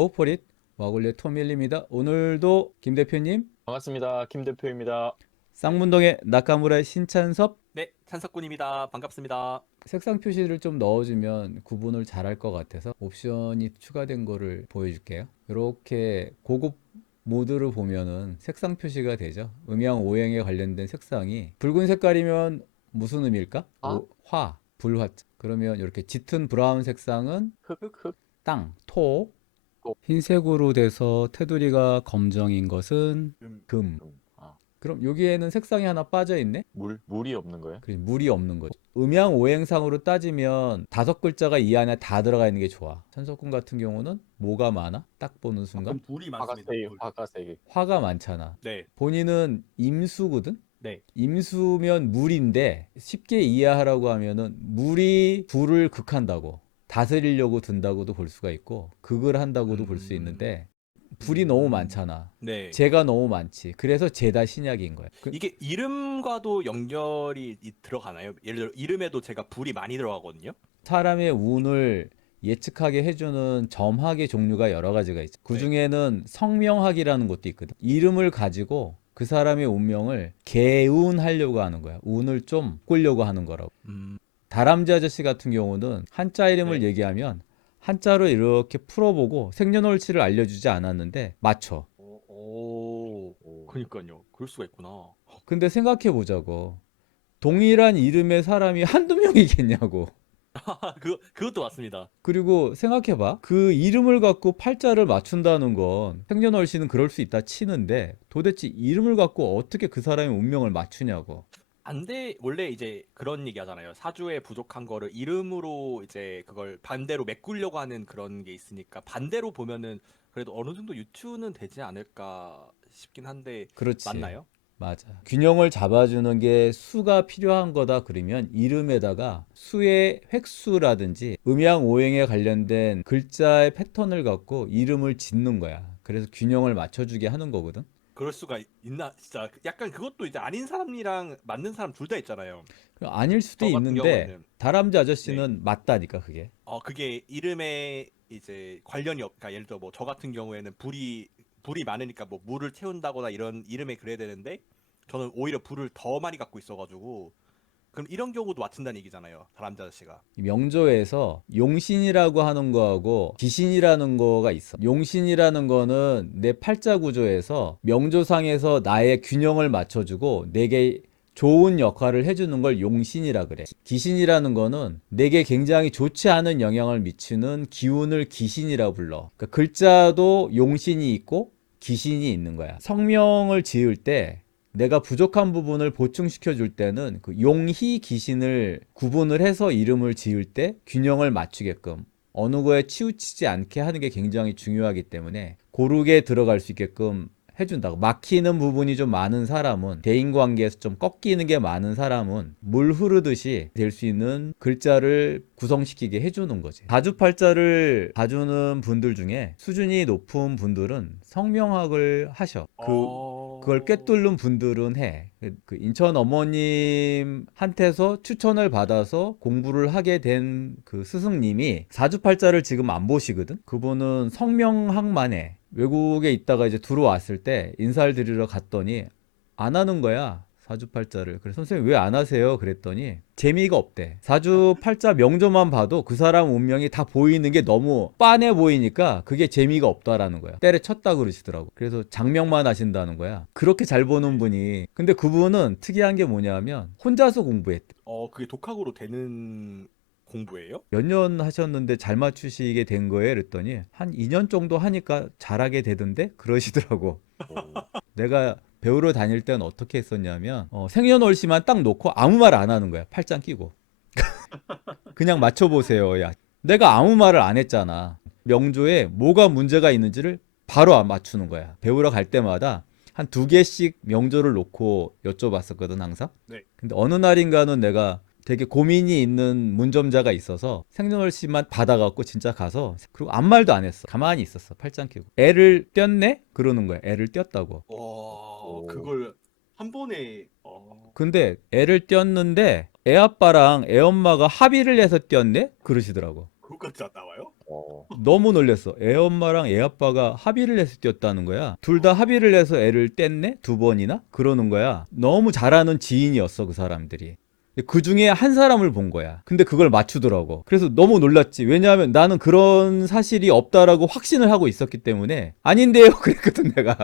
고포릿 와글리 토밀입니다. 오늘도 김 대표님, 반갑습니다. 김 대표입니다. 쌍문동의 나카무라의 신찬섭 네, 찬석군입니다. 반갑습니다. 색상 표시를 좀 넣어주면 구분을 잘할 것 같아서 옵션이 추가된 거를 보여줄게요. 이렇게 고급 모드를 보면은 색상 표시가 되죠. 음양 오행에 관련된 색상이 붉은 색깔이면 무슨 의미일까? 화, 불화자. 그러면 이렇게 짙은 브라운 색상은 흑흑흑. 땅, 토. 또. 흰색으로 돼서 테두리가 검정인 것은 금. 아, 그럼 여기에는 색상이 하나 빠져 있네? 물이 없는 거예요? 그래, 물이 없는 거죠. 음양 오행상으로 따지면 5글자가 이 안에 다 들어가 있는 게 좋아. 천석군 같은 경우는 뭐가 많아? 딱 보는 순간 불이 많습니다. 화가세이, 불. 화가세이. 화가 많잖아. 네, 본인은 임수거든? 네. 임수면 물인데 쉽게 이해하라고 하면은 물이 불을 극한다고, 다스리려고 든다고도 볼 수가 있고 극을 한다고도 볼 수 있는데 불이 너무 많잖아. 네. 재가 너무 많지. 그래서 재다 신약인 거야. 이게 이름과도 연결이 들어가나요? 예를 들어 이름에도 제가 불이 많이 들어가거든요. 사람의 운을 예측하게 해주는 점학의 종류가 여러 가지가 있죠. 그 중에는 성명학이라는 것도 있거든. 이름을 가지고 그 사람의 운명을 개운하려고 하는 거야. 운을 좀 꾸려고 하는 거라고. 다람쥐 아저씨 같은 경우는 한자 이름을 네. 얘기하면 한자로 이렇게 풀어보고 생년월일치를 알려주지 않았는데 맞춰. 오, 그니까요. 그럴 수가 있구나. 근데 생각해 보자고. 동일한 이름의 사람이 한두 명이겠냐고. 그것도 맞습니다. 그리고 생각해봐. 그 이름을 갖고 팔자를 맞춘다는 건 생년월일은 그럴 수 있다 치는데 도대체 이름을 갖고 어떻게 그 사람의 운명을 맞추냐고. 반대 원래 이제 그런 얘기 하잖아요. 사주에 부족한 거를 이름으로 이제 그걸 반대로 메꾸려고 하는 그런 게 있으니까 반대로 보면은 그래도 어느 정도 유추는 되지 않을까 싶긴 한데 그렇지. 맞나요? 맞아. 균형을 잡아주는 게 수가 필요한 거다 그러면 이름에다가 수의 획수라든지 음양 오행에 관련된 글자의 패턴을 갖고 이름을 짓는 거야. 그래서 균형을 맞춰주게 하는 거거든. 그럴 수가 있나 진짜 약간 그것도 이제 아닌 사람이랑 맞는 사람 둘 다 있잖아요. 아닐 수도 저 같은 있는데 경우에는 다람쥐 네. 아저씨는 맞다니까 그게. 그게 이름에 이제 관련이 그러니까 예를 들어 뭐 저 같은 경우에는 불이 많으니까 뭐 물을 태운다거나 이런 이름에 그래야 되는데 저는 오히려 불을 더 많이 갖고 있어가지고 그럼 이런 경우도 맞춘다는 얘기잖아요. 다람쥐 아저씨가. 명조에서 용신이라고 하는 거하고 기신이라는 거가 있어. 용신이라는 거는 내 팔자 구조에서 명조상에서 나의 균형을 맞춰주고 내게 좋은 역할을 해주는 걸 용신이라 그래. 기신이라는 거는 내게 굉장히 좋지 않은 영향을 미치는 기운을 기신이라 불러. 그러니까 글자도 용신이 있고 기신이 있는 거야. 성명을 지을 때 내가 부족한 부분을 보충시켜 줄 때는 그 용희 기신을 구분을 해서 이름을 지을 때 균형을 맞추게끔 어느 거에 치우치지 않게 하는 게 굉장히 중요하기 때문에 고르게 들어갈 수 있게끔 해준다고. 막히는 부분이 좀 많은 사람은, 대인관계에서 좀 꺾이는 게 많은 사람은 물 흐르듯이 될 수 있는 글자를 구성시키게 해주는 거지. 다주팔자를 봐주는 분들 중에 수준이 높은 분들은 성명학을 하셔. 그걸 꿰뚫는 분들은 해. 그 인천 어머님한테서 추천을 받아서 공부를 하게 된 그 스승님이 사주팔자를 지금 안 보시거든. 그분은 성명학만 해. 외국에 있다가 이제 들어왔을 때 인사를 드리러 갔더니 안 하는 거야. 사주팔자를. 그래서 선생님 왜 안 하세요? 그랬더니 재미가 없대. 사주팔자 명조만 봐도 그 사람 운명이 다 보이는 게 너무 빤해 보이니까 그게 재미가 없다라는 거야. 때려쳤다 그러시더라고. 그래서 장명만 하신다는 거야. 그렇게 잘 보는 분이. 근데 그분은 특이한 게 뭐냐면 혼자서 공부했대. 그게 독학으로 되는 공부예요? 몇 년 하셨는데 잘 맞추시게 된 거예요? 그랬더니 한 2년 정도 하니까 잘하게 되던데? 그러시더라고. 내가 배우러 다닐 때는 어떻게 했었냐면 생년월일만 딱 놓고 아무 말 안 하는 거야. 팔짱 끼고. 그냥 맞춰보세요. 야, 내가 아무 말을 안 했잖아. 명조에 뭐가 문제가 있는지를 바로 안 맞추는 거야. 배우러 갈 때마다 한 2개씩 명조를 놓고 여쭤봤었거든 항상. 네. 근데 어느 날인가는 내가 되게 고민이 있는 문점자가 있어서 생년월일만 받아갖고 진짜 가서, 그리고 아무 말도 안 했어. 가만히 있었어. 팔짱 끼고. 애를 뗐네? 그러는 거야. 애를 뗐다고. 그걸 한 번에 근데 애를 뗐는데 애 아빠랑 애 엄마가 합의를 해서 뗐네? 그러시더라고. 그것까지 안 나와요? 너무 놀랬어. 애 엄마랑 애 아빠가 합의를 해서 뛰었다는 거야. 둘 다 합의를 해서 애를 뗐네? 2번이나? 그러는 거야. 너무 잘하는 지인이었어, 그 사람들이. 그 중에 한 사람을 본 거야. 근데 그걸 맞추더라고. 그래서 너무 놀랐지. 왜냐하면 나는 그런 사실이 없다라고 확신을 하고 있었기 때문에 아닌데요. 그랬거든, 내가.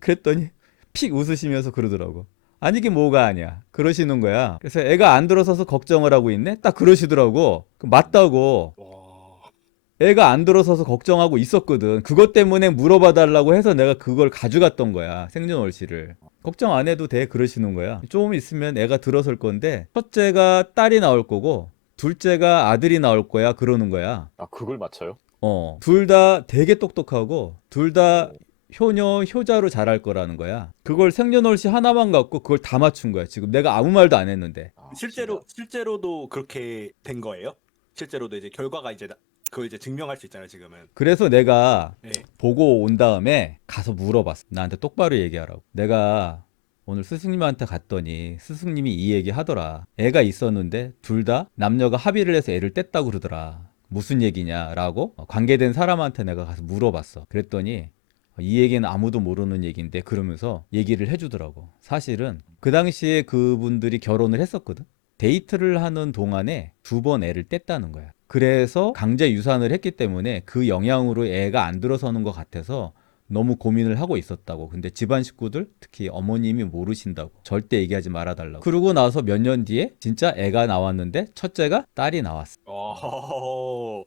그랬더니 픽 웃으시면서 그러더라고. 아니긴 뭐가 아니야. 그러시는 거야. 그래서 애가 안 들어서서 걱정을 하고 있네? 딱 그러시더라고. 맞다고. 와. 애가 안 들어서서 걱정하고 있었거든. 그것 때문에 물어봐 달라고 해서 내가 그걸 가져갔던 거야. 생년월시를. 걱정 안 해도 돼. 그러시는 거야. 좀 있으면 애가 들어설 건데 첫째가 딸이 나올 거고 둘째가 아들이 나올 거야. 그러는 거야. 아, 그걸 맞춰요? 둘 다 되게 똑똑하고 둘 다 효녀, 효자로 자랄 거라는 거야. 그걸 생년월시 하나만 갖고 그걸 다 맞춘 거야. 지금 내가 아무 말도 안 했는데. 아, 실제로도 그렇게 된 거예요? 실제로도 이제 결과가 이제 그걸 이제 증명할 수 있잖아요, 지금은. 그래서 내가 네. 보고 온 다음에 가서 물어봤어. 나한테 똑바로 얘기하라고. 내가 오늘 스승님한테 갔더니 스승님이 이 얘기 하더라. 애가 있었는데 둘 다 남녀가 합의를 해서 애를 뗐다고 그러더라. 무슨 얘기냐라고 관계된 사람한테 내가 가서 물어봤어. 그랬더니 이 얘기는 아무도 모르는 얘기인데 그러면서 얘기를 해주더라고. 사실은 그 당시에 그분들이 결혼을 했었거든. 데이트를 하는 동안에 2번 애를 뗐다는 거야. 그래서 강제 유산을 했기 때문에 그 영향으로 애가 안 들어서는 것 같아서 너무 고민을 하고 있었다고. 근데 집안 식구들, 특히 어머님이 모르신다고. 절대 얘기하지 말아달라고. 그러고 나서 몇 년 뒤에 진짜 애가 나왔는데 첫째가 딸이 나왔어.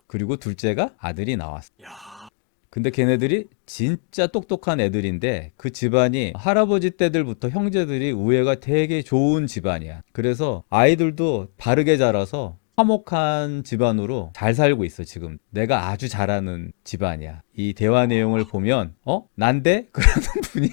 그리고 둘째가 아들이 나왔어. 야. 근데 걔네들이 진짜 똑똑한 애들인데 그 집안이 할아버지 때들부터 형제들이 우애가 되게 좋은 집안이야. 그래서 아이들도 바르게 자라서 화목한 집안으로 잘 살고 있어. 지금 내가 아주 잘하는 집안이야. 이 대화 내용을 보면 난데? 그러는 분이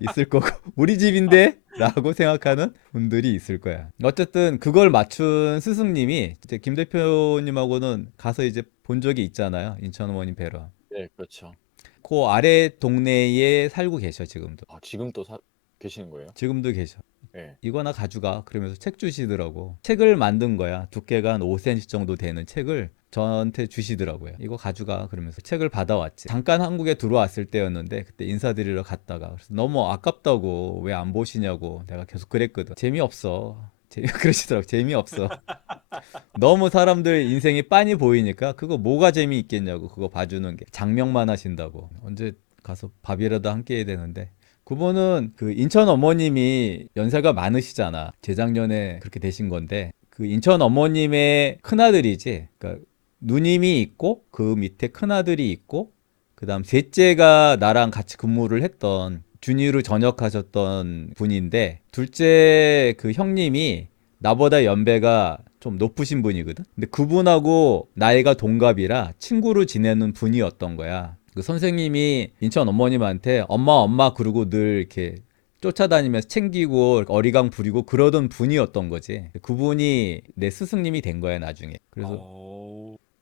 있을 거고 우리 집인데? 라고 생각하는 분들이 있을 거야. 어쨌든 그걸 맞춘 스승님이 이제 김 대표님하고는 가서 이제 본 적이 있잖아요. 인천 어머님 뵈러. 네, 그렇죠. 그 아래 동네에 살고 계셔. 지금도. 아, 지금 또 계시는 거예요? 지금도 계셔. 네. 이거나 가져가. 그러면서 책 주시더라고. 책을 만든 거야. 두께가 한 5cm 정도 되는 책을 저한테 주시더라고요. 이거 가져가. 그러면서 책을 받아왔지. 잠깐 한국에 들어왔을 때였는데 그때 인사드리러 갔다가 그래서 너무 아깝다고 왜 안 보시냐고 내가 계속 그랬거든. 재미없어. 그러시더라고. 재미없어. 너무 사람들 인생이 빤히 보이니까 그거 뭐가 재미있겠냐고. 그거 봐주는 게. 장명만 하신다고. 언제 가서 밥이라도 함께 해야 되는데. 그분은 그 인천 어머님이 연세가 많으시잖아. 재작년에 그렇게 되신 건데 그 인천 어머님의 큰아들이지. 그러니까 누님이 있고 그 밑에 큰아들이 있고 그다음 셋째가 나랑 같이 근무를 했던 준이로 전역하셨던 분인데 둘째 그 형님이 나보다 연배가 좀 높으신 분이거든. 근데 그분하고 나이가 동갑이라 친구로 지내는 분이었던 거야. 그 선생님이 인천 어머님한테 엄마 그러고 늘 이렇게 쫓아다니면서 챙기고 어리광 부리고 그러던 분이었던 거지. 그분이 내 스승님이 된 거야 나중에.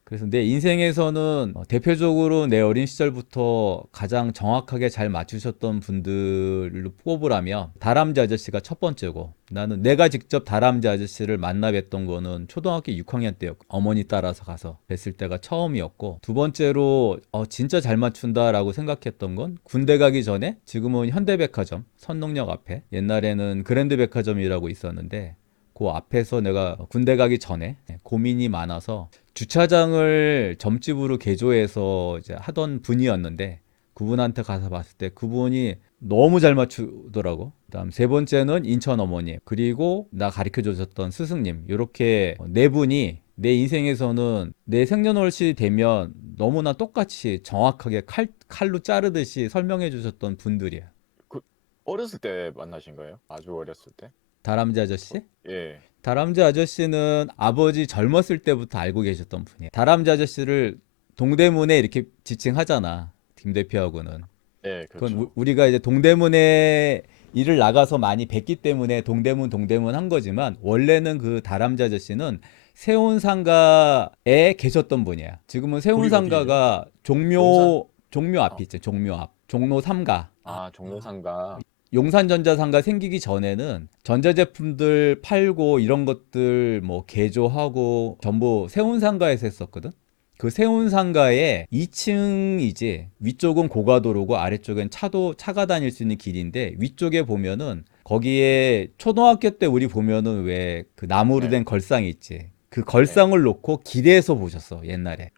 그래서 내 인생에서는 대표적으로 내 어린 시절부터 가장 정확하게 잘 맞추셨던 분들로 꼽으라면 다람쥐 아저씨가 첫 번째고, 나는 내가 직접 다람쥐 아저씨를 만나 뵀던 거는 초등학교 6학년 때였고 어머니 따라서 가서 뵀을 때가 처음이었고, 두 번째로 진짜 잘 맞춘다라고 생각했던 건 군대 가기 전에, 지금은 현대백화점 선농역 앞에, 옛날에는 그랜드백화점이라고 있었는데 그 앞에서 내가 군대 가기 전에 고민이 많아서 주차장을 점집으로 개조해서 이제 하던 분이었는데, 그분한테 가서 봤을 때 그분이 너무 잘 맞추더라고. 그다음 세 번째는 인천 어머님, 그리고 나 가르쳐 주셨던 스승님, 이렇게 네 분이 내 인생에서는 내 생년월시 되면 너무나 똑같이 정확하게 칼로 자르듯이 설명해 주셨던 분들이야. 어렸을 때 만나신 거예요? 아주 어렸을 때? 다람쥐 아저씨? 예. 다람쥐 아저씨는 아버지 젊었을 때부터 알고 계셨던 분이에요. 다람쥐 아저씨를 동대문에 이렇게 지칭하잖아, 김 대표하고는. 네, 그건 그렇죠. 우리가 이제 동대문에 일을 나가서 많이 뵀기 때문에 동대문 한 거지만, 원래는 그 다람쥐 아저씨는 세운상가에 계셨던 분이야. 지금은 세운상가가 종묘 앞이 있지. 종묘 앞. 종로 3가. 종로상가. 용산전자상가 생기기 전에는 전자제품들 팔고 이런 것들 뭐 개조하고 전부 세운상가에서 했었거든. 그 세운 상가에 2층이지 위쪽은 고가도로고 아래쪽엔 차가 다닐 수 있는 길인데 위쪽에 보면은 거기에 초등학교 때 우리 보면은 왜 그 나무로 네. 된 걸상 있지. 그 걸상을 놓고 길에서 보셨어 옛날에.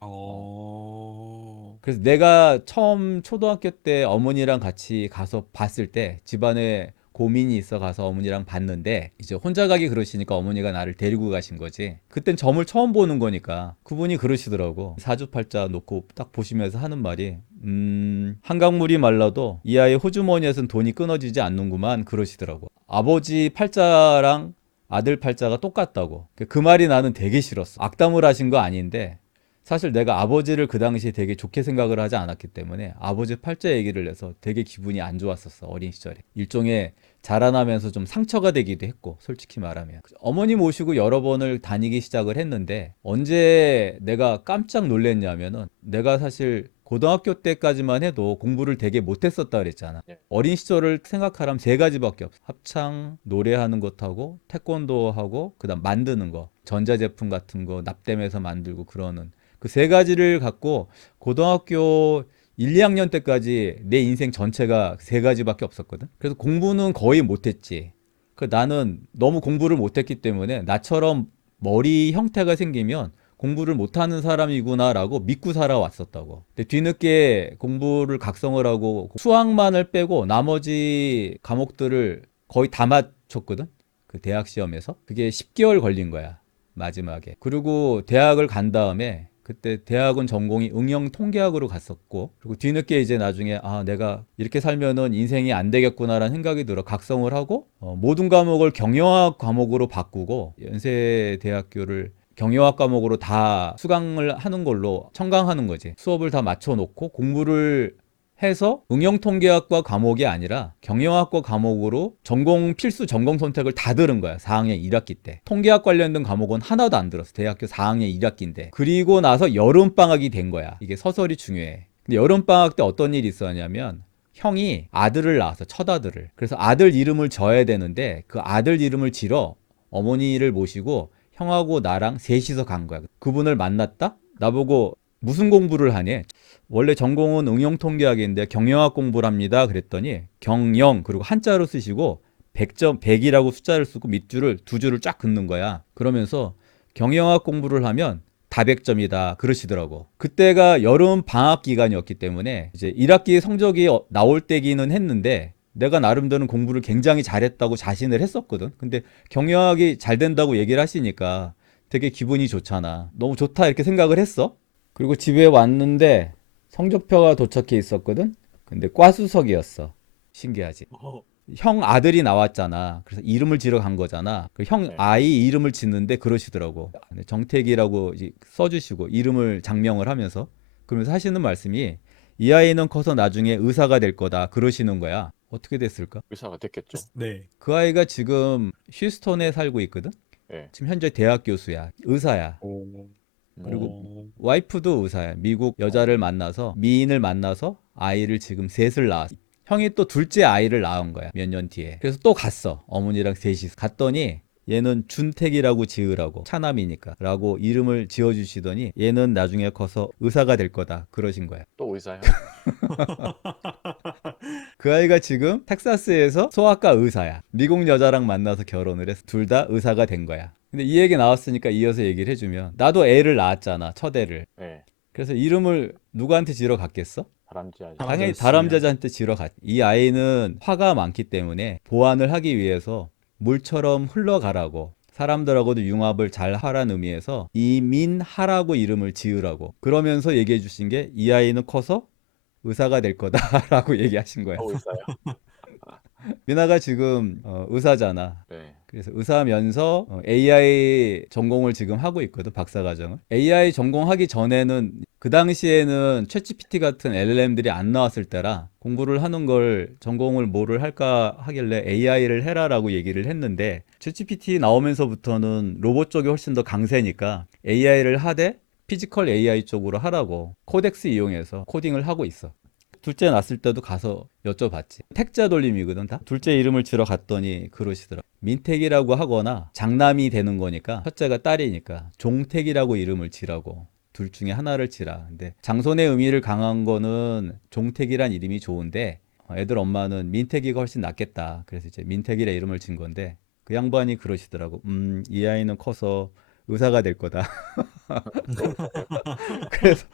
그래서 내가 처음 초등학교 때 어머니랑 같이 가서 봤을 때 집안에 고민이 있어 가서 어머니랑 봤는데 이제 혼자 가기 그러시니까 어머니가 나를 데리고 가신 거지. 그땐 점을 처음 보는 거니까 그분이 그러시더라고. 사주팔자 놓고 딱 보시면서 하는 말이 한강물이 말라도 이 아이 호주머니에선 돈이 끊어지지 않는구만 그러시더라고. 아버지 팔자랑 아들 팔자가 똑같다고. 그 말이 나는 되게 싫었어. 악담을 하신 거 아닌데 사실 내가 아버지를 그 당시에 되게 좋게 생각을 하지 않았기 때문에 아버지 팔자 얘기를 해서 되게 기분이 안 좋았었어. 어린 시절에. 일종의 자라나면서 좀 상처가 되기도 했고 솔직히 말하면. 어머니 모시고 여러 번을 다니기 시작을 했는데 언제 내가 깜짝 놀랐냐면은 내가 사실 고등학교 때까지만 해도 공부를 되게 못했었다 그랬잖아. 예. 어린 시절을 생각하라면 세 가지밖에 없어. 합창, 노래하는 것하고 태권도 하고 그다음 만드는 거. 전자제품 같은 거 납땜해서 만들고 그러는 그 세 가지를 갖고 고등학교 1, 2학년 때까지 내 인생 전체가 세 가지밖에 없었거든. 그래서 공부는 거의 못했지. 그 나는 너무 공부를 못했기 때문에 나처럼 머리 형태가 생기면 공부를 못하는 사람이구나라고 믿고 살아왔었다고. 근데 뒤늦게 공부를 각성을 하고 수학만을 빼고 나머지 과목들을 거의 다 맞췄거든. 그 대학 시험에서. 그게 10개월 걸린 거야. 마지막에. 그리고 대학을 간 다음에 그때 대학은 전공이 응용 통계학으로 갔었고 그리고 뒤늦게 이제 나중에 아 내가 이렇게 살면은 인생이 안 되겠구나라는 생각이 들어 각성을 하고 모든 과목을 경영학 과목으로 바꾸고 연세대학교를 경영학 과목으로 다 수강을 하는 걸로 청강하는 거지. 수업을 다 맞춰놓고 공부를 해서 응용통계학과 과목이 아니라 경영학과 과목으로 전공 필수 전공 선택을 다 들은 거야. 4학년 1학기 때. 통계학 관련된 과목은 하나도 안 들었어. 대학교 4학년 1학기인데. 그리고 나서 여름방학이 된 거야. 이게 서설이 중요해. 근데 여름방학 때 어떤 일이 있었냐면 형이 아들을 낳았어. 첫 아들을. 그래서 아들 이름을 져야 되는데 그 아들 이름을 지러 어머니를 모시고 형하고 나랑 셋이서 간 거야. 그분을 만났다? 나보고 무슨 공부를 하니? 원래 전공은 응용통계학인데 경영학 공부를 합니다. 그랬더니 경영 그리고 한자로 쓰시고 100점 100이라고 숫자를 쓰고 밑줄을 두 줄을 쫙 긋는 거야. 그러면서 경영학 공부를 하면 다 100점이다 그러시더라고. 그때가 여름 방학 기간이었기 때문에 이제 1학기 성적이 나올 때기는 했는데 내가 나름대로 공부를 굉장히 잘했다고 자신을 했었거든. 근데 경영학이 잘 된다고 얘기를 하시니까 되게 기분이 좋잖아. 너무 좋다 이렇게 생각을 했어. 그리고 집에 왔는데 성적표가 도착해 있었거든. 근데 과수석이었어. 신기하지. 형 아들이 나왔잖아. 그래서 이름을 지러 간 거잖아. 형 네. 아이 이름을 짓는데 그러시더라고. 정택이라고 이제 써주시고 이름을 장명을 하면서 그러면서 하시는 말씀이 이 아이는 커서 나중에 의사가 될 거다 그러시는 거야. 어떻게 됐을까? 의사가 됐겠죠. 네. 그 아이가 지금 휴스턴에 살고 있거든. 예. 지금 현재 대학 교수야. 의사야. 그리고 와이프도 의사야. 미국 여자를 만나서 미인을 만나서 아이를 지금 셋을 낳았어. 형이 또 둘째 아이를 낳은 거야. 몇 년 뒤에. 그래서 또 갔어. 어머니랑 셋이 갔더니 얘는 준택이라고 지으라고 차남이니까 라고 이름을 지어주시더니 얘는 나중에 커서 의사가 될 거다 그러신 거야. 또 의사요? 그 아이가 지금 텍사스에서 소아과 의사야. 미국 여자랑 만나서 결혼을 해서 둘 다 의사가 된 거야. 근데 이 얘기 나왔으니까 이어서 얘기를 해주면 나도 애를 낳았잖아. 첫 애를. 예. 그래서 이름을 누구한테 지러 갔겠어? 다람쥐 아저씨. 당연히 다람쥐한테 지러 갔. 이 아이는 화가 많기 때문에 보완을 하기 위해서 물처럼 흘러가라고 사람들하고도 융합을 잘 하라는 의미에서 이민하라고 이름을 지으라고 그러면서 얘기해 주신 게 이 아이는 커서 의사가 될 거다라고 얘기하신 거야. 또 의사요? 미나가 지금 의사잖아. 네. 그래서 의사면서 AI 전공을 지금 하고 있거든, 박사과정을. AI 전공하기 전에는 그 당시에는 챗GPT 같은 LLM들이 안 나왔을 때라 공부를 하는 걸 전공을 뭐를 할까 하길래 AI를 해라라고 얘기를 했는데 챗GPT 나오면서부터는 로봇 쪽이 훨씬 더 강세니까 AI를 하되 피지컬 AI 쪽으로 하라고 코덱스 이용해서 코딩을 하고 있어. 둘째 낳았을 때도 가서 여쭤봤지. 택자 돌림이거든 다. 둘째 이름을 지러 갔더니 그러시더라. 민택이라고 하거나 장남이 되는 거니까 첫째가 딸이니까 종택이라고 이름을 지라고 둘 중에 하나를 치라. 근데 장손의 의미를 강한 거는 종택이란 이름이 좋은데 애들 엄마는 민택이가 훨씬 낫겠다. 그래서 이제 민택이라 이름을 진 건데 그 양반이 그러시더라고. 이 아이는 커서 의사가 될 거다. 그래서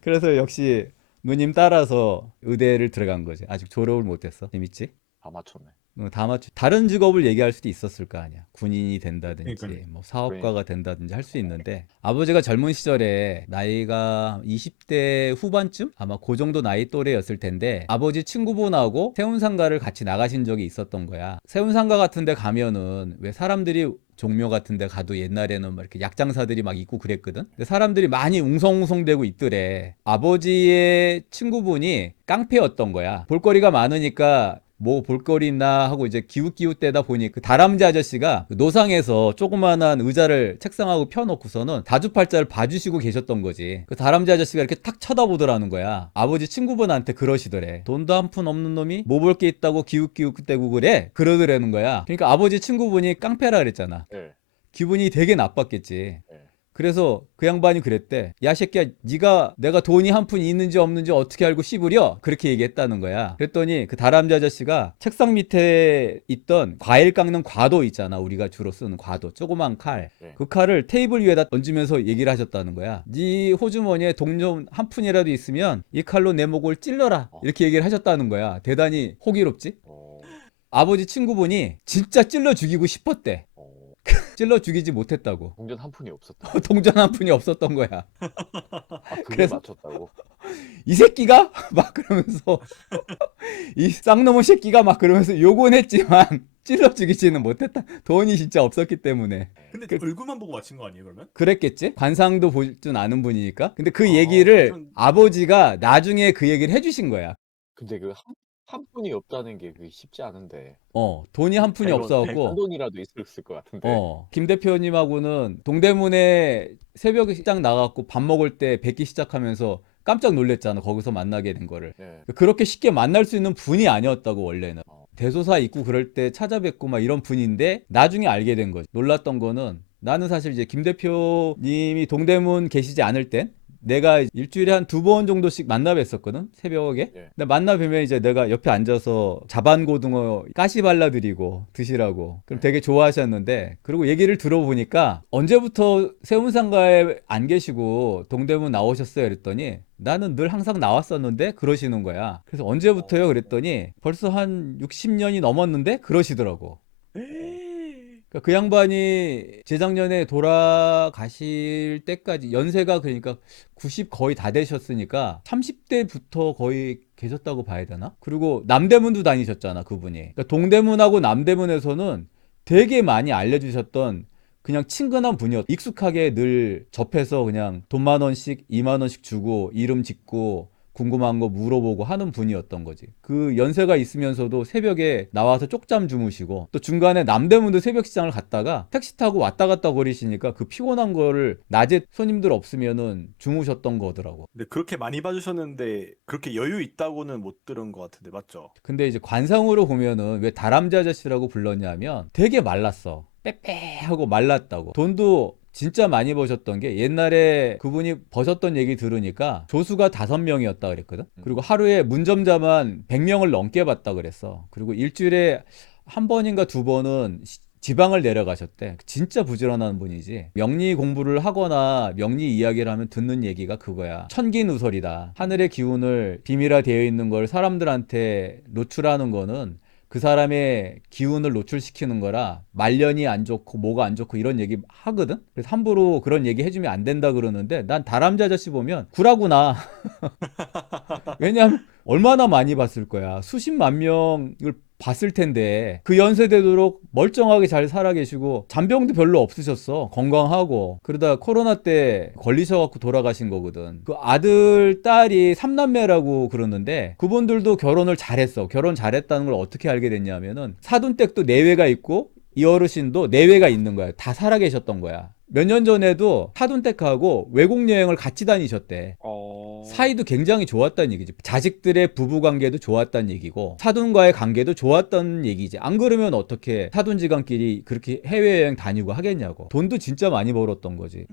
그래서 역시 누님 따라서 의대를 들어간 거지. 아직 졸업을 못했어. 재밌지? 다 맞췄네. 다 맞추. 다른 직업을 얘기할 수도 있었을 거 아니야. 군인이 된다든지, 그러니까요. 뭐 사업가가 된다든지 할 수 있는데 아버지가 젊은 시절에 나이가 20대 후반쯤 아마 그 정도 나이 또래였을 텐데 아버지 친구분하고 세운상가를 같이 나가신 적이 있었던 거야. 세운상가 같은데 가면은 왜 사람들이 종묘 같은데 가도 옛날에는 막 이렇게 약장사들이 막 있고 그랬거든. 근데 사람들이 많이 웅성웅성대고 있더래. 아버지의 친구분이 깡패였던 거야. 볼거리가 많으니까 뭐 볼거리 있나 하고 이제 기웃기웃대다 보니 그 다람쥐 아저씨가 그 노상에서 조그만한 의자를 책상하고 펴놓고서는 다주팔자를 봐주시고 계셨던 거지. 그 다람쥐 아저씨가 이렇게 탁 쳐다보더라는 거야. 아버지 친구분한테 그러시더래. 돈도 한 푼 없는 놈이 뭐 볼 게 있다고 기웃기웃대고 그래? 그러더라는 거야. 그러니까 아버지 친구분이 깡패라 그랬잖아. 네. 기분이 되게 나빴겠지. 네. 그래서 그 양반이 그랬대. 야 새끼야, 네가 내가 돈이 한 푼 있는지 없는지 어떻게 알고 씹으려? 그렇게 얘기했다는 거야. 그랬더니 그 다람쥐 아저씨가 책상 밑에 있던 과일 깎는 과도 있잖아. 우리가 주로 쓰는 과도, 조그만 칼. 네. 그 칼을 테이블 위에다 얹으면서 얘기를 하셨다는 거야. 네 호주머니에 동전 한 푼이라도 있으면 이 칼로 내 목을 찔러라. 이렇게 얘기를 하셨다는 거야. 대단히 호기롭지? 아버지 친구분이 진짜 찔러 죽이고 싶었대. 찔러 죽이지 못했다고. 동전 한 푼이 없었다. 동전 한 푼이 없었던 거야. 아, 그게 그래서- 맞췄다고? 이 새끼가 막 그러면서 이 쌍놈의 새끼가 막 그러면서 욕은 했지만 찔러 죽이지는 못했다. 돈이 진짜 없었기 때문에. 근데 얼굴만 보고 맞힌 거 아니에요 그러면? 그랬겠지? 관상도 볼 줄 아는 분이니까. 근데 그 아, 얘기를 좀- 아버지가 나중에 그 얘기를 해주신 거야. 근데 그 한 푼이 없다는 게 그게 쉽지 않은데. 돈이 한 푼이 100원, 없어갖고. 한 돈이라도 있을 것 같은데. 김 대표님하고는 동대문에 새벽에 시장 나가고 밥 먹을 때 뵙기 시작하면서 깜짝 놀랬잖아. 거기서 만나게 된 거를. 네. 그렇게 쉽게 만날 수 있는 분이 아니었다고 원래는. 어. 대소사 있고 그럴 때 찾아뵙고 막 이런 분인데 나중에 알게 된 거지. 놀랐던 거는 나는 사실 이제 김 대표님이 동대문 계시지 않을 땐 내가 일주일에 한 2번 정도씩 만나 뵀었거든, 새벽에. 예. 근데 만나 뵈면 이제 내가 옆에 앉아서 자반고등어 가시 발라드리고 드시라고. 그럼 되게 좋아하셨는데, 그리고 얘기를 들어보니까 언제부터 세운상가에 안 계시고 동대문 나오셨어요? 그랬더니 나는 늘 항상 나왔었는데 그러시는 거야. 그래서 언제부터요? 그랬더니 벌써 한 60년이 넘었는데 그러시더라고. 그러니까 그 양반이 재작년에 돌아가실 때까지 연세가 그러니까 90 거의 다 되셨으니까 30대부터 거의 계셨다고 봐야 되나? 그리고 남대문도 다니셨잖아, 그분이. 그러니까 동대문하고 남대문에서는 되게 많이 알려주셨던 그냥 친근한 분이었. 익숙하게 늘 접해서 그냥 돈 10,000원씩 20,000원씩 주고 이름 짓고 궁금한 거 물어보고 하는 분이었던 거지. 그 연세가 있으면서도 새벽에 나와서 쪽잠 주무시고 또 중간에 남대문도 새벽 시장을 갔다가 택시 타고 왔다 갔다 거리시니까 그 피곤한 거를 낮에 손님들 없으면은 주무셨던 거더라고. 근데 그렇게 많이 봐주셨는데 그렇게 여유 있다고는 못 들은 것 같은데 맞죠? 근데 이제 관상으로 보면은 왜 다람쥐 아저씨라고 불렀냐면 되게 말랐어. 빼빼하고 말랐다고. 돈도 진짜 많이 버셨던 게 옛날에 그분이 버셨던 얘기 들으니까 조수가 5명이었다 그랬거든. 그리고 하루에 문점자만 100명을 넘게 봤다 그랬어. 그리고 일주일에 한 번인가 2번은 지방을 내려가셨대. 진짜 부지런한 분이지. 명리 공부를 하거나 명리 이야기를 하면 듣는 얘기가 그거야. 천기누설이다. 하늘의 기운을 비밀화되어 있는 걸 사람들한테 노출하는 거는 그 사람의 기운을 노출시키는 거라 말년이 안 좋고 뭐가 안 좋고 이런 얘기 하거든. 그래서 함부로 그런 얘기 해주면 안 된다 그러는데 난 다람쥐 아저씨 보면 구라구나. 왜냐하면 얼마나 많이 봤을 거야. 수십만 명을 봤을 텐데 그 연세 되도록 멀쩡하게 잘 살아계시고 잔병도 별로 없으셨어. 건강하고. 그러다 코로나 때 걸리셔갖고 돌아가신 거거든. 그 아들 딸이 3남매라고 그러는데 그분들도 결혼을 잘했어. 결혼 잘했다는 걸 어떻게 알게 됐냐면은 사돈댁도 내외가 있고 이 어르신도 내외가 있는 거야. 다 살아계셨던 거야. 몇 년 전에도 사돈댁하고 외국 여행을 같이 다니셨대. 사이도 굉장히 좋았다는 얘기지. 자식들의 부부 관계도 좋았다는 얘기고 사돈과의 관계도 좋았다는 얘기지. 안 그러면 어떻게 사돈지간끼리 그렇게 해외여행 다니고 하겠냐고. 돈도 진짜 많이 벌었던 거지.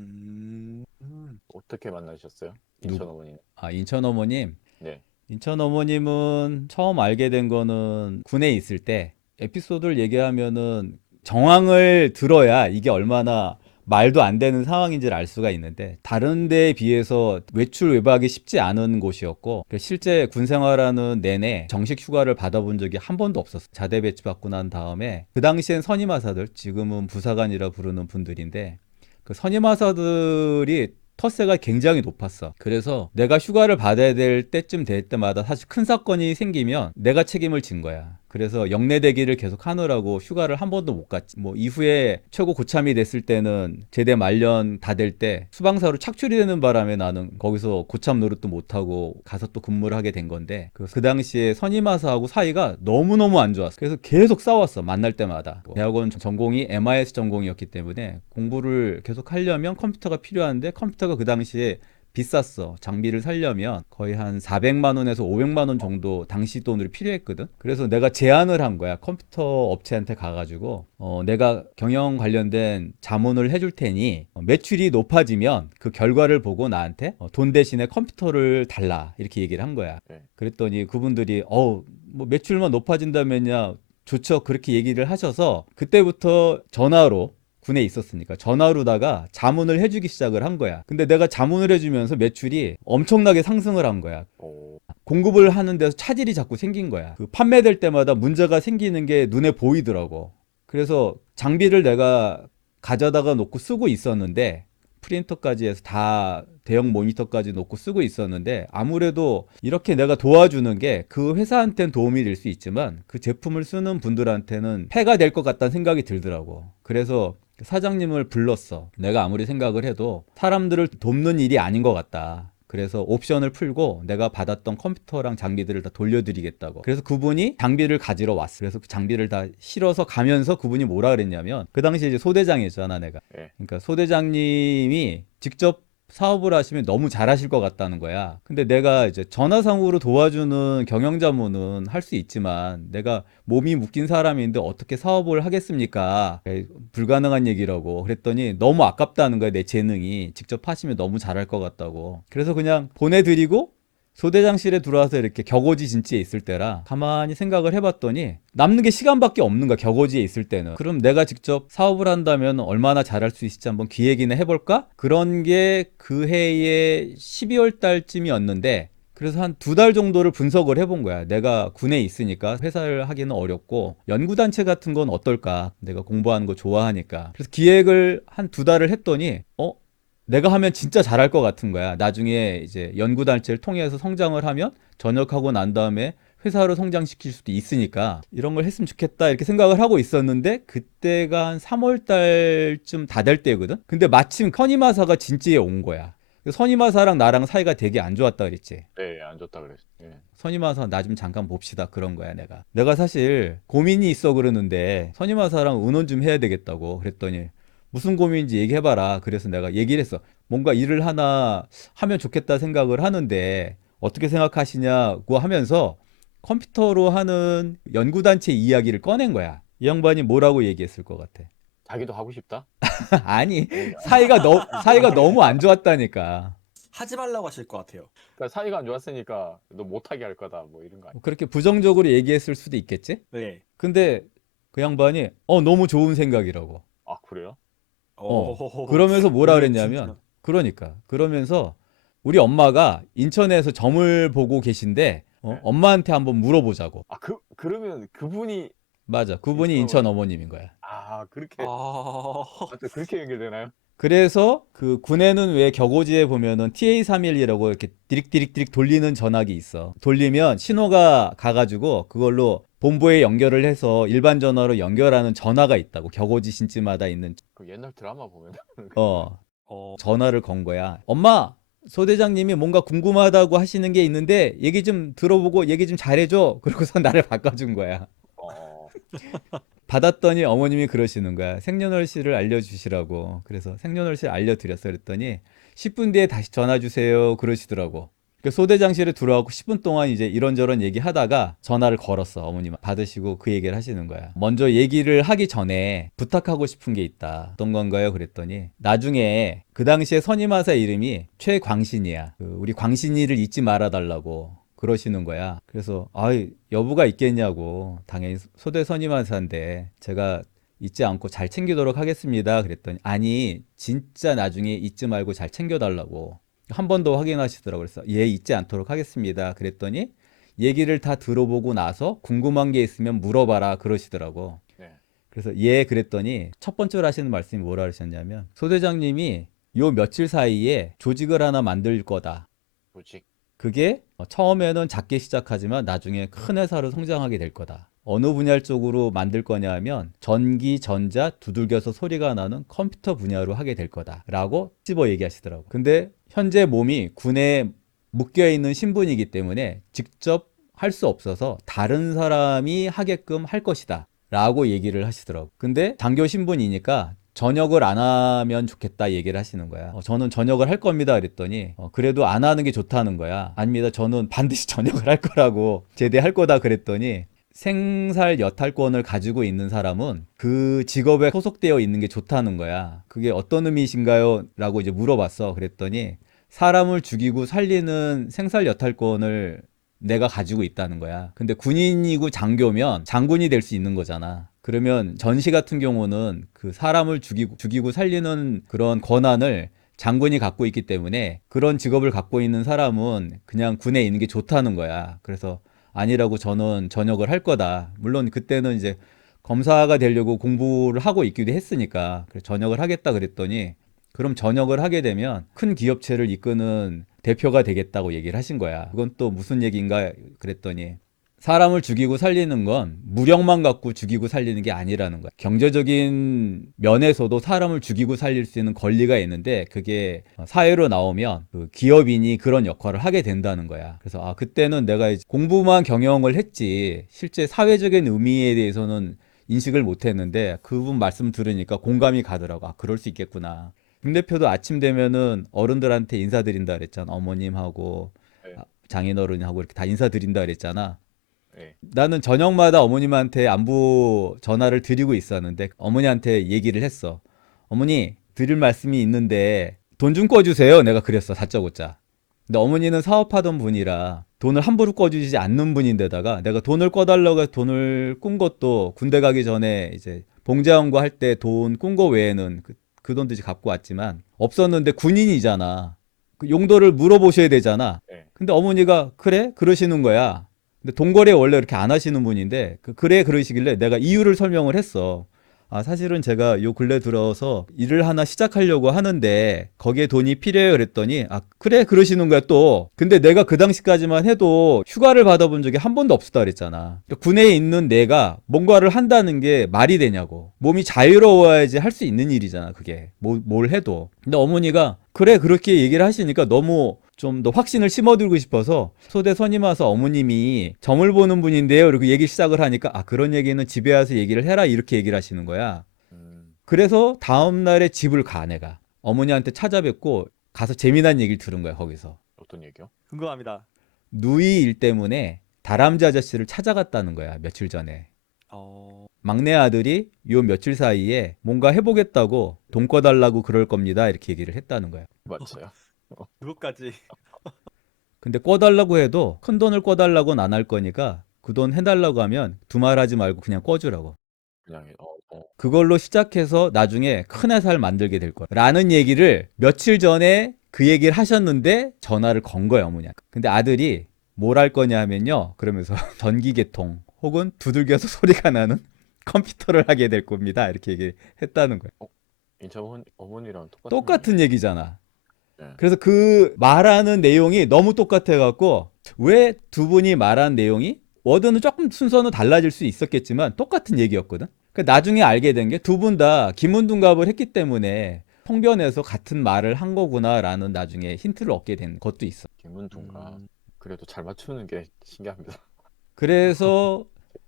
어떻게 만나셨어요? 누구? 인천 어머니. 아, 인천 어머님. 네. 인천 어머님은 처음 알게 된 거는 군에 있을 때 에피소드를 얘기하면은 정황을 들어야 이게 얼마나 말도 안 되는 상황인지를 알 수가 있는데 다른 데에 비해서 외출 외박이 쉽지 않은 곳이었고 실제 군 생활하는 내내 정식 휴가를 받아본 적이 한 번도 없었어요. 자대 배치 받고 난 다음에 그 당시엔 선임하사들, 지금은 부사관이라 부르는 분들인데 그 선임하사들이 텃세가 굉장히 높았어. 그래서 내가 휴가를 받아야 될 때쯤 될 때마다 사실 큰 사건이 생기면 내가 책임을 진 거야. 그래서 영내 대기를 계속 하느라고 휴가를 한 번도 못 갔지. 뭐 이후에 최고 고참이 됐을 때는 제대 말년 다 될 때 수방사로 착출이 되는 바람에 나는 거기서 고참 노릇도 못 하고 가서 또 근무를 하게 된 건데 그 당시에 선임하사하고 사이가 너무너무 안 좋았어. 그래서 계속 싸웠어. 만날 때마다. 대학원 전공이 MIS 전공이었기 때문에 공부를 계속 하려면 컴퓨터가 필요한데 컴퓨터가 그 당시에 비쌌어. 장비를 사려면 거의 한 400만 원에서 500만 원 정도 당시 돈으로 필요했거든. 그래서 내가 제안을 한 거야. 컴퓨터 업체한테 가가지고 내가 경영 관련된 자문을 해줄 테니 매출이 높아지면 그 결과를 보고 나한테 돈 대신에 컴퓨터를 달라 이렇게 얘기를 한 거야. 네. 그랬더니 그분들이 뭐 매출만 높아진다면야 좋죠. 그렇게 얘기를 하셔서 그때부터 전화로 군에 있었으니까 전화로다가 자문을 해주기 시작을 한 거야. 근데 내가 자문을 해주면서 매출이 엄청나게 상승을 한 거야. 오. 공급을 하는 데서 차질이 자꾸 생긴 거야. 그 판매될 때마다 문제가 생기는 게 눈에 보이더라고. 그래서 장비를 내가 가져다가 놓고 쓰고 있었는데 프린터까지 해서 다 대형 모니터까지 놓고 쓰고 있었는데 아무래도 이렇게 내가 도와주는 게 그 회사한테는 도움이 될 수 있지만 그 제품을 쓰는 분들한테는 폐가 될 것 같다는 생각이 들더라고. 그래서 사장님을 불렀어. 내가 아무리 생각을 해도 사람들을 돕는 일이 아닌 것 같다. 그래서 옵션을 풀고 내가 받았던 컴퓨터랑 장비들을 다 돌려드리겠다고. 그래서 그분이 장비를 가지러 왔어. 그래서 그 장비를 다 실어서 가면서 그분이 뭐라 그랬냐면 그 당시에 이제 소대장이었잖아, 내가. 네. 그러니까 소대장님이 직접 사업을 하시면 너무 잘하실 것 같다는 거야. 근데 내가 이제 전화상으로 도와주는 경영자문은 할 수 있지만 내가 몸이 묶인 사람인데 어떻게 사업을 하겠습니까? 불가능한 얘기라고. 그랬더니 너무 아깝다는 거야, 내 재능이. 직접 하시면 너무 잘할 것 같다고. 그래서 그냥 보내드리고 소대장실에 들어와서 이렇게 격오지 진지에 있을 때라 가만히 생각을 해봤더니 남는 게 시간밖에 없는 거야. 격오지에 있을 때는. 그럼 내가 직접 사업을 한다면 얼마나 잘할 수 있을지 한번 기획이나 해볼까? 그런 게 그 해의 12월 달쯤이었는데 그래서 한 2달 정도를 분석을 해본 거야. 내가 군에 있으니까 회사를 하기는 어렵고 연구단체 같은 건 어떨까? 내가 공부하는 거 좋아하니까. 그래서 기획을 한 2달을 했더니 내가 하면 진짜 잘할 것 같은 거야. 나중에 이제 연구단체를 통해서 성장을 하면 전역하고 난 다음에 회사로 성장시킬 수도 있으니까 이런 걸 했으면 좋겠다 이렇게 생각을 하고 있었는데 그때가 한 3월 달쯤 다 될 때거든. 근데 마침 선임하사가 진지에 온 거야. 선임하사랑 나랑 사이가 되게 안 좋았다 그랬지. 네, 안 좋다 그랬어요. 네. 선임하사 나 좀 잠깐 봅시다 그런 거야. 내가 사실 고민이 있어 그러는데 선임하사랑 의논 좀 해야 되겠다고. 그랬더니 무슨 고민인지 얘기해봐라. 그래서 내가 얘기를 했어. 뭔가 일을 하나 하면 좋겠다 생각을 하는데 어떻게 생각하시냐고 하면서 컴퓨터로 하는 연구단체 이야기를 꺼낸 거야. 이 양반이 뭐라고 얘기했을 것 같아? 자기도 하고 싶다? 아니, 사이가 너무 안 좋았다니까. 하지 말라고 하실 것 같아요. 그러니까 사이가 안 좋았으니까 너 못하게 할 거다 뭐 이런 거 아니야? 그렇게 부정적으로 얘기했을 수도 있겠지? 네. 근데 그 양반이 너무 좋은 생각이라고. 아, 그래요? 그러면서 뭐라 오늘 그랬냐면 진짜. 그러면서 우리 엄마가 인천에서 점을 보고 계신데 네. 엄마한테 한번 물어보자고. 아, 그러면 그분이 맞아. 그분이 인천 인천 어머님인 거야. 그렇게 아, 또 그렇게 연결되나요? 그래서 그 군에는 왜 격오지에 보면은 TA31이라고 이렇게 디릭디릭디릭 돌리는 전화기 있어. 돌리면 신호가 가가지고 그걸로 본부에 연결을 해서 일반 전화로 연결하는 전화가 있다고. 격오지 진지마다 있는 그 옛날 드라마 보면 전화를 건 거야. 엄마, 소대장님이 뭔가 궁금하다고 하시는 게 있는데 얘기 좀 들어보고 얘기 좀 잘해줘. 그러고서 나를 바꿔준 거야. 받았더니 어머님이 그러시는 거야. 생년월일을 알려주시라고. 그래서 생년월일 알려드렸어. 그랬더니 10분 뒤에 다시 전화 주세요. 그러시더라고. 그 소대장실에 들어가고 10분 동안 이제 이런저런 얘기하다가 전화를 걸었어. 어머님 받으시고 그 얘기를 하시는 거야. 먼저 얘기를 하기 전에 부탁하고 싶은 게 있다. 어떤 건가요? 그랬더니 나중에 그 당시에 선임하사 이름이 최광신이야. 우리 광신이를 잊지 말아달라고 그러시는 거야. 그래서 여부가 있겠냐고. 당연히 소대 선임하사인데 제가 잊지 않고 잘 챙기도록 하겠습니다. 그랬더니 아니 진짜 나중에 잊지 말고 잘 챙겨달라고 한 번 더 확인하시더라고요. 그래서 예, 잊지 않도록 하겠습니다. 그랬더니 얘기를 다 들어보고 나서 궁금한 게 있으면 물어봐라 그러시더라고. 네. 그래서 예 그랬더니 첫 번째로 하시는 말씀이 뭐라 하셨냐면 소대장님이 요 며칠 사이에 조직을 하나 만들 거다. 조직. 그게 처음에는 작게 시작하지만 나중에 큰 회사로 성장하게 될 거다. 어느 분야 쪽으로 만들 거냐 하면 전기, 전자, 두들겨서 소리가 나는 컴퓨터 분야로 하게 될 거다 라고 찝어 얘기하시더라고. 근데 현재 몸이 군에 묶여있는 신분이기 때문에 직접 할 수 없어서 다른 사람이 하게끔 할 것이다 라고 얘기를 하시더라고. 근데 장교 신분이니까 전역을 안 하면 좋겠다 얘기를 하시는 거야. 저는 전역을 할 겁니다 그랬더니 그래도 안 하는 게 좋다는 거야. 아닙니다. 저는 반드시 전역을 할 거라고 제대할 거다 그랬더니 생살 여탈권을 가지고 있는 사람은 그 직업에 소속되어 있는 게 좋다는 거야. 그게 어떤 의미이신가요? 라고 이제 물어봤어. 그랬더니 사람을 죽이고 살리는 생살 여탈권을 내가 가지고 있다는 거야. 근데 군인이고 장교면 장군이 될 수 있는 거잖아. 그러면 전시 같은 경우는 그 사람을 죽이고 살리는 그런 권한을 장군이 갖고 있기 때문에 그런 직업을 갖고 있는 사람은 그냥 군에 있는 게 좋다는 거야. 그래서 아니라고 저는 전역을 할 거다. 물론 그때는 이제 검사가 되려고 공부를 하고 있기도 했으니까 그래서 전역을 하겠다 그랬더니 그럼 전역을 하게 되면 큰 기업체를 이끄는 대표가 되겠다고 얘기를 하신 거야. 그건 또 무슨 얘기인가 그랬더니 사람을 죽이고 살리는 건 무력만 갖고 죽이고 살리는 게 아니라는 거야. 경제적인 면에서도 사람을 죽이고 살릴 수 있는 권리가 있는데 그게 사회로 나오면 그 기업인이 그런 역할을 하게 된다는 거야. 그래서 그때는 내가 이제 공부만 경영을 했지 실제 사회적인 의미에 대해서는 인식을 못 했는데 그분 말씀 들으니까 공감이 가더라고. 그럴 수 있겠구나. 김 대표도 아침 되면은 어른들한테 인사드린다 그랬잖아. 어머님하고 네. 장인어른하고 이렇게 다 인사드린다 그랬잖아. 네. 나는 저녁마다 어머님한테 안부 전화를 드리고 있었는데 어머니한테 얘기를 했어. 어머니 드릴 말씀이 있는데 돈 좀 꿔주세요. 내가 그랬어. 다짜고짜. 근데 어머니는 사업하던 분이라 돈을 함부로 꿔주지 않는 분인데다가 내가 돈을 꿔달라고 해서 돈을 꾼 것도 군대 가기 전에 이제 봉제원고 할 때 돈 꾼 거 외에는 그 돈도 이제 갖고 왔지만 없었는데 군인이잖아. 그 용도를 물어보셔야 되잖아. 네. 근데 어머니가 그래? 그러시는 거야. 근데 동거래 원래 이렇게 안 하시는 분인데 그래 그러시길래 내가 이유를 설명을 했어. 사실은 제가 요 근래 들어서 일을 하나 시작하려고 하는데 거기에 돈이 필요해요 그랬더니 그래 그러시는 거야 또. 근데 내가 그 당시까지만 해도 휴가를 받아본 적이 한 번도 없었다 그랬잖아. 군에 있는 내가 뭔가를 한다는 게 말이 되냐고. 몸이 자유로워야지 할 수 있는 일이잖아 그게. 뭘 해도. 근데 어머니가 그래 그렇게 얘기를 하시니까 너무 좀 더 확신을 심어두고 싶어서 소대 선임 와서 어머님이 점을 보는 분인데요 이렇게 얘기 시작을 하니까 그런 얘기는 집에 와서 얘기를 해라 이렇게 얘기를 하시는 거야. 그래서 다음날에 집을 가 내가 어머니한테 찾아뵙고 가서 재미난 얘기를 들은 거야. 거기서 어떤 얘기요? 궁금합니다. 누이 일 때문에 다람쥐 아저씨를 찾아갔다는 거야 며칠 전에. 막내 아들이 요 며칠 사이에 뭔가 해보겠다고 돈 꿔달라고 그럴 겁니다 이렇게 얘기를 했다는 거야. 맞아요. 그것까지. 근데 꿔달라고 해도 큰 돈을 꿔달라고는 안 할 거니까 그 돈 해달라고 하면 두말하지 말고 그냥 꿔주라고. 그냥 그걸로 시작해서 나중에 큰 회사를 만들게 될 거야 라는 얘기를 며칠 전에 그 얘기를 하셨는데 전화를 건 거야 어머니한테. 근데 아들이 뭘 할 거냐 하면요 그러면서 전기계통 혹은 두들겨서 소리가 나는 컴퓨터를 하게 될 겁니다 이렇게 얘기했다는 거야. 인천 어머니랑 똑같은 얘기잖아. 네. 그래서 그 말하는 내용이 너무 똑같아 갖고 왜 두 분이 말한 내용이 워드는 조금 순서는 달라질 수 있었겠지만 똑같은 얘기였거든. 그러니까 나중에 알게 된 게 두 분 다 김문둥갑을 했기 때문에 통변에서 같은 말을 한 거구나라는 나중에 힌트를 얻게 된 것도 있어. 김문tun가 그래도 잘 맞추는 게 신기합니다. 그래서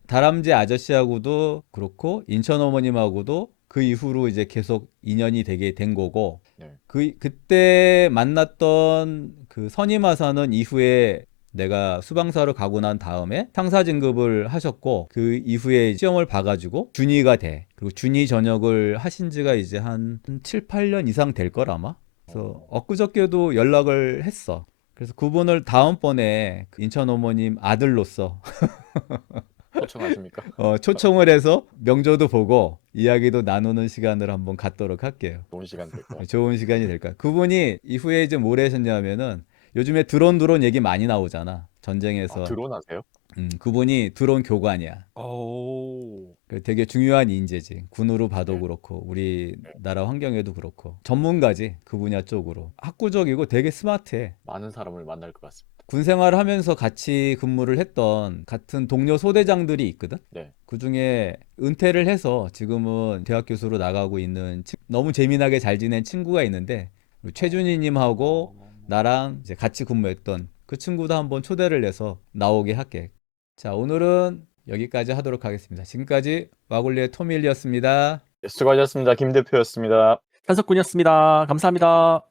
다람쥐 아저씨하고도 그렇고 인천 어머님하고도 그 이후로 이제 계속 인연이 되게 된 거고 네. 그때 만났던 그 선임하사는 이후에 내가 수방사로 가고 난 다음에 상사 진급을 하셨고 그 이후에 시험을 봐가지고 준이가 돼. 그리고 준이 전역을 하신 지가 이제 한 7, 8년 이상 될 걸 아마. 그래서 엊그저께도 연락을 했어. 그래서 그분을 다음번에 그 인천 어머님 아들로서 초청하십니까? 초청을 해서 명조도 보고 이야기도 나누는 시간을 한번 갖도록 할게요. 좋은 시간 될 것 같아요. 좋은 시간이 될까. 그분이 이후에 이제 뭘 하셨냐면은 요즘에 드론 얘기 많이 나오잖아. 전쟁에서. 드론 하세요? 그분이 드론 교관이야. 오. 그 되게 중요한 인재지. 군으로 봐도 네. 그렇고 우리나라 환경에도 그렇고 전문가지. 그 분야 쪽으로. 학구적이고 되게 스마트해. 많은 사람을 만날 것 같습니다. 군 생활을 하면서 같이 근무를 했던 같은 동료 소대장들이 있거든. 네. 그중에 은퇴를 해서 지금은 대학 교수로 나가고 있는 너무 재미나게 잘 지낸 친구가 있는데 최준희님하고 나랑 이제 같이 근무했던 그 친구도 한번 초대를 해서 나오게 할게. 자, 오늘은 여기까지 하도록 하겠습니다. 지금까지 와굴리의 토밀리였습니다. 수고하셨습니다. 김 대표였습니다. 현석군이었습니다. 감사합니다.